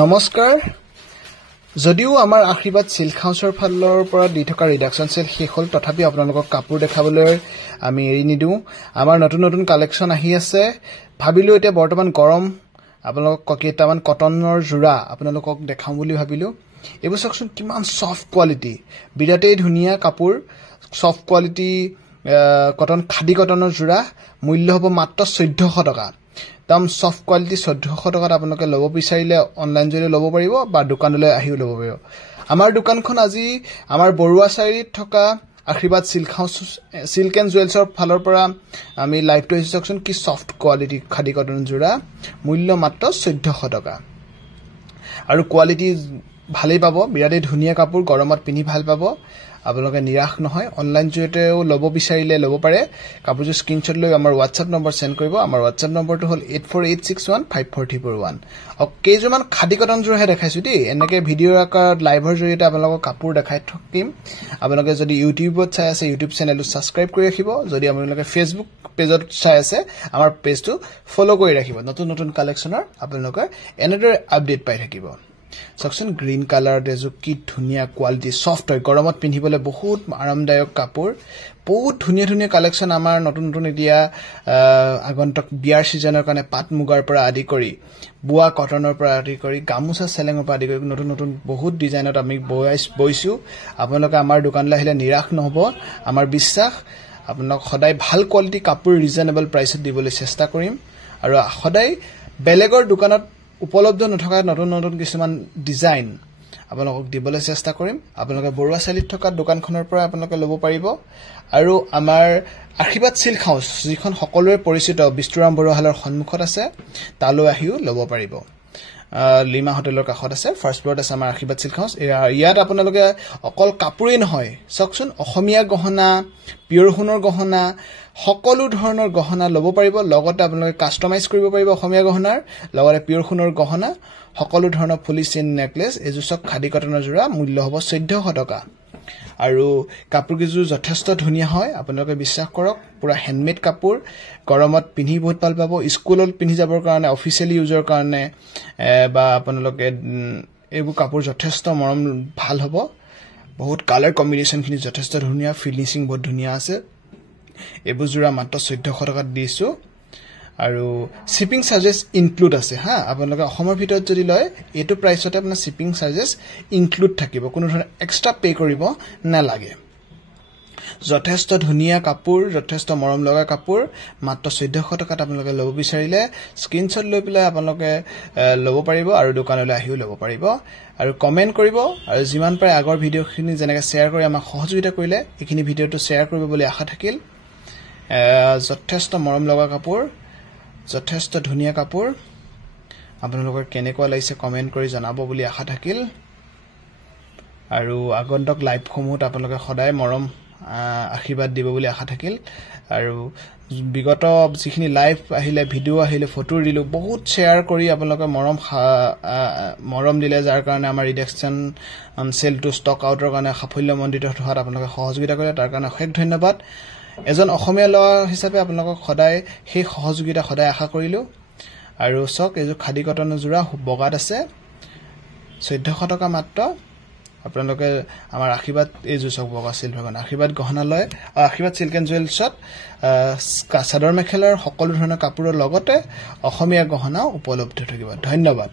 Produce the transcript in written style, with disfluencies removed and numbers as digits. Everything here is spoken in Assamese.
নমস্কাৰ যদিও আমাৰ আশীৰ্বাদ সিল্ক হাউচৰ ফালৰ পৰা দি থকা ৰিডাকশন সেল শেষ হ'ল তথাপি আপোনালোকক কাপোৰ দেখাবলৈ আমি এৰি নিদিও আমাৰ নতুন নতুন কালেকচন আহি আছে ভাবিলো এতিয়া বৰ্তমান গৰম আপোনালোকক কেইটামান কটনৰ জোৰা আপোনালোকক দেখাম বুলি ভাবিলো এইবোৰ সেকশন কিমান সফট কোৱালিটি বিৰাটেই ধুনিয়া কাপোৰ সফট কোৱালিটি কটন খাদি কটনৰ জোৰা মূল্য হ'ব মাত্ৰ 1400 টকা দাম সফট কোৱালিটি 1400 টকাত আপোনালোকে লব বিচাৰিলে অনলাইন জৰিয়তে লব পাৰিব বা দোকানলৈ আহিও লব পাৰিব আমাৰ দোকানখন আজি আমাৰ বৰুৱা চাৰিত থকা আশীৰ্বাদ সিল্ক হাউস সিল্ক এণ্ড জুৱেলছৰ ফালৰ পৰা আমি লাইভ টু সেকশন কি সফট কোৱালিটি খাদি কটন জোৰা মূল্য মাত্ৰ 1400 টকা আৰু কোৱালিটি ভালেই পাব বিৰাটেই ধুনিয়া কাপোৰ গৰমত পিন্ধি ভাল পাব আপোনালোকে নিৰাশ নহয় অনলাইন জৰিয়তেও লব বিচাৰিলে লব পাৰে কাপোৰটো স্ক্ৰিনশ্বট লৈ আমাৰ WhatsApp নম্বৰ সেন্ড কৰিব আমাৰ WhatsApp নম্বৰটো হ'ল 8486154341 কেইজনমান খাদি কটন জোৰহে দেখাইছো দেই এনেকৈ ভিডিঅ' আকাৰত লাইভৰ জৰিয়তে আপোনালোকক কাপোৰ দেখাই থাকিম আপোনালোকে যদি ইউটিউবত চাই আছে ইউটিউব চেনেলটো সাবস্ক্ৰাইব কৰি ৰাখিব যদি আপোনালোকে ফেসবুক পেজত চাই আছে আমাৰ পেজটো ফলো কৰি ৰাখিব নতুন নতুন কালেকচনৰ আপোনালোকে এনেদৰে আপডেট পাই থাকিব সেকশন গ্ৰীন কালাৰ দেজু কি ধুনিয়া কোৱালিটি সফট হয় গৰমত পিন্ধিবলৈ বহুত আৰামদায়ক কাপোৰ বহুত ধুনিয়া ধুনিয়া কালেকচন আমাৰ নতুন নতুন এতিয়া আগন্তুক বিয়াৰ সিজনৰ কাৰণে পাট মুগাৰ পৰা আদি কৰি বুৱা কটনৰ পৰা আদি কৰি গামুচা চেলেঙৰ পৰা আদি কৰি নতুন নতুন বহুত ডিজাইনত আমি বইছো আপোনালোকে আমাৰ দোকানলৈ আহিলে নিৰাশ নহব আমাৰ বিশ্বাস আপোনাক সদায় ভাল কোৱালিটি কাপোৰ ৰিজনেবল প্ৰাইচত দিবলৈ চেষ্টা কৰিম আৰু সদায় বেলেগৰ দোকানত উপলব্ধ নথকা নতুন নতুন কিছুমান ডিজাইন আপোনালোকক দিবলৈ চেষ্টা কৰিম আপোনালোকে বৰুৱা চালিত থকা দোকানখনৰ পৰা আপোনালোকে লব পাৰিব আৰু আমাৰ আশীৰ্বাদ সিল্ক হাউস যিখন সকলোৰে পৰিচিত বিষ্টুৰাম বৰুৱাহালৰ সন্মুখত আছে তালৈ আহিও লব পাৰিব লিমা হোটেলৰ কাষত আছে ফাৰ্ষ্ট ফ্লোৰত আছে আমাৰ আশীৰ্বাদ সিল্ক হাউস ইয়াত আপোনালোকে অকল কাপোৰেই নহয় সকচোন অসমীয়া গহনা পিয়ৰ সোণৰ গহনা সকলো ধৰণৰ গহনা লব পাৰিব লগতে আপোনালোকে কাস্টমাইজ কৰিব পাৰিব অসমীয়া গহনাৰ লগতে পিয়ৰ সোণৰ গহনা সকলো ধৰণৰ ফুলি চেইন নেকলেস এজুসক খাদি কটনৰ জোৰা মূল্য হ'ব 1400 টকা আৰু কাপোৰ কিজু যথেষ্ট ধুনিয়া হয় আপোনালোকে বিশ্বাস কৰক পুৰা হ্যান্ডমেড কাপোৰ গৰমত পিন্ধি বহুত ভাল পাব স্কুলত পিন্ধি যাবৰ কাৰণে অফিচিয়েলি ইউজৰ কাৰণে বা আপোনালোকে এইবোৰ কাপোৰ যথেষ্ট মৰম ভাল হ'ব বহুত কালাৰ কম্বিনেশন খিনি যথেষ্ট ধুনিয়া ফিনিশিং বহুত ধুনিয়া আছে এইবোৰ জোৰা মাত্ৰ 1400 টকাত দিছো আৰু শিপিং চাৰ্জেস ইনক্লুড আছে হা আপোনালোকে অসমৰ ভিতৰত যদি লয় এটো প্ৰাইসতে আপোনাৰ শিপিং চাৰ্জেস ইনক্লুড থাকিব কোনো ধৰণৰ এক্সট্ৰা পে কৰিব নালাগে যথেষ্ট ধুনিয়া কাপোৰ যথেষ্ট মৰম লগা কাপোৰ মাত্ৰ 1400 টকাত আপোনালোকে লব বিচাৰিলে স্ক্ৰিনশ্বট লৈ পেলাই আপোনালোকে লব পাৰিব আৰু দোকানলৈ আহিও লব পাৰিব আৰু কমেন্ট কৰিব আৰু যিমান পাৰে আগৰ ভিডিঅখিনি যেনেকৈ শেয়াৰ কৰি আমাক সহযোগিতা কৰিলে এইখিনি ভিডিঅটো শেয়াৰ কৰিব বুলি আশা থাকিল যথেষ্ট মৰম লগা কাপোৰ যথেষ্ট ধুনিয়া কাপোৰ আপোনালোকৰ কেনেকুৱা লাগিছে কমেন্ট কৰি জনাব বুলি আশা থাকিল আৰু আগন্তুক লাইভ সমূহত আপোনালোকে সদায় মৰম আশীৰ্বাদ দিব বুলি আশা থাকিল আৰু বিগত যিখিনি লাইভ আহিলে ভিডিও আহিলে ফটো দিলো বহুত শেয়াৰ কৰি আপোনালোকে মৰম দিলে যাৰ কাৰণে আমাৰ ৰিডাকশন সেল টু ষ্টক আউটৰ কাৰণে সাফল্যমণ্ডিত হোৱাত আপোনালোকে সহযোগিতা কৰিলে তাৰ কাৰণে অশেষ ধন্যবাদ এজন অসমীয়া ল'ৰা হিচাপে আপোনালোকক সদায় সেই সহযোগিতা সদায় আশা কৰিলো আৰু সক এজো খাদি কটনৰ জোৰা বগাত আছে 1400 টকা মাত্ৰ আপোনালোকে আমাৰ আশীৰ্বাদ এজো সক বগা সিলভাৰ আশীৰ্বাদ গহনালয় আশীৰ্বাদ সিল্ক এণ্ড জুৱেলছত চাদৰ মেখেলাৰ সকলো ধৰণৰ কাপোৰৰ লগতে অসমীয়া গহনা উপলব্ধ থাকিব ধন্যবাদ